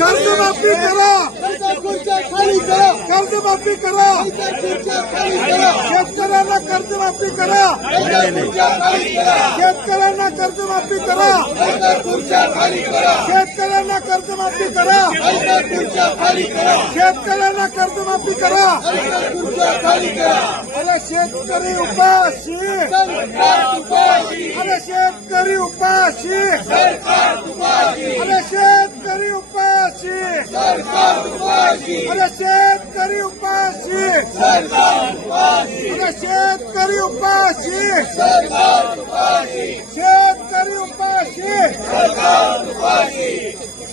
कर्जमाफी करा, कर्जमाफी करा, शेतकऱ्यांना कर्जमाफी करा, शेतकऱ्यांना कर्जमाफी करा, शेतकऱ्यांना कर्जमाफी करा, शेतकऱ्यांना कर्जमाफी करा. अरे शेतकरी उपाशी, अरे शेतकरी उपाशी, अरे शेतकरी उपाशी, अरे शेतकरी उपाशी, अरे शेतकरी उपाशी, शेतकरी उपाशी,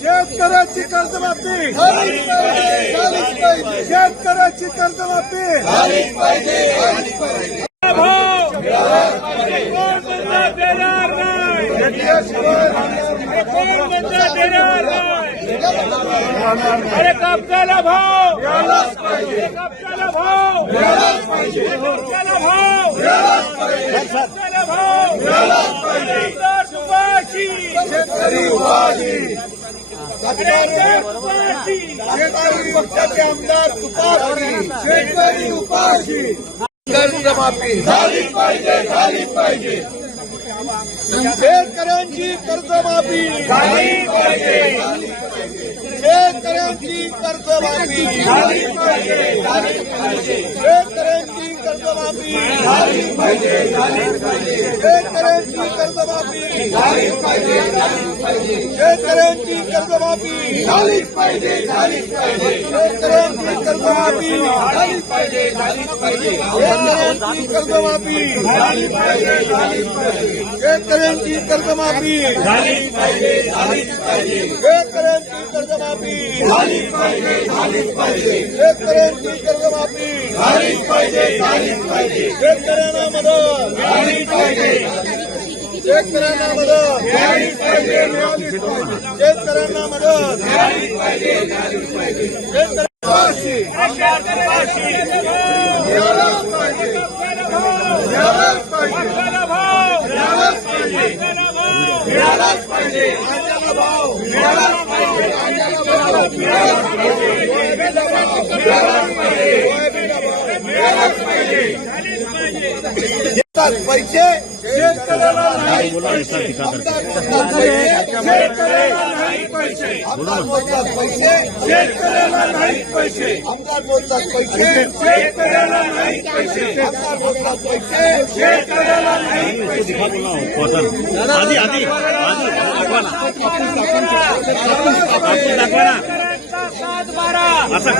शेतकऱ्याची कर्जमाफी, शेतकऱ्याची कर्जमाफी अरे कापसाला भाव, कापसाला भाव, कापसाला भाव, कापसाला भाव, शेतकरी उपाशी, शेतकरी पक्षाचे आमदार तुपाशी, शेतकरी उपाशी. कर्जमाफी झालीच पाहिजे, झालीच पाहिजे. शेतकऱ्यांची कर्जमाफी झाली पाहिजे, शेतकऱ्यांची कर्जमाफी झाली पाहिजे, शेतकऱ्यांची कर्जमाफी झाली पाहिजे, शेतकऱ्यांची कर्जमाफी झाली पाहिजे, शेतकऱ्यांची कर्जमाफी झालीच पाहिजे, झालीच पाहिजे, शेतकऱ्यांची कर्जमाफी झालीच पाहिजे, झालीच पाहिजे, शेतकऱ्यांची कर्जमाफी झाली पाहिजे, झालीच पाहिजे, शेतकऱ्यांची कर्जमाफी झालीच पाहिजे, झालीच पाहिजे, शेतकऱ्यांची कर्जमाफी झालीच पाहिजे, झालीच पाहिजे, शेतकऱ्यांची कर्जमाफी झालीच पाहिजे, झालीच पाहिजे, शेतकऱ्यांना मदत झालीच पाहिजे, शेतकऱ्यांना मदत झालीच पाहिजे, शेतकऱ्यांना मदत झालीच पाहिजे, झालीच पाहिजे, शेतकऱ्यांची मिळालाच पाहिजे, कांद्याला भाव मिळालाच पाहिजे, कांद्याला भाव मिळालाच पाहिजे, मिळालाच पाहिजे, मिळालाच पाहिजे. पैसे शेतकऱ्याला नाही, पैसे आमदार बोलतात, पैसे शेतकऱ्याला नाही, पैसे आमदार बोलतात, पैसे शेतकऱ्याला नाही, पैसे आमदार बोलतात, पैसे शेतकऱ्याला नाही, पैसे आमदार बोलतात, पैसे शेतकऱ्याला नाही, पैसे. आधी आधी असा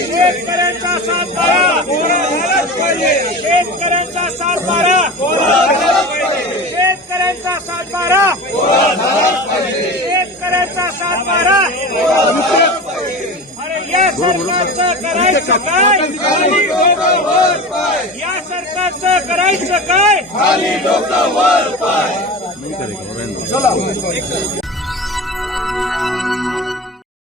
शेतकऱ्यांचा 7-12 शेतकऱ्यांचा 7-12 शेतकऱ्यांचा 7-12 शेतकऱ्यांचा 7-12. अरे या सरकारचं करायचं काय, या सरकारचं करायचं काय, खाली डोकं वर पाय.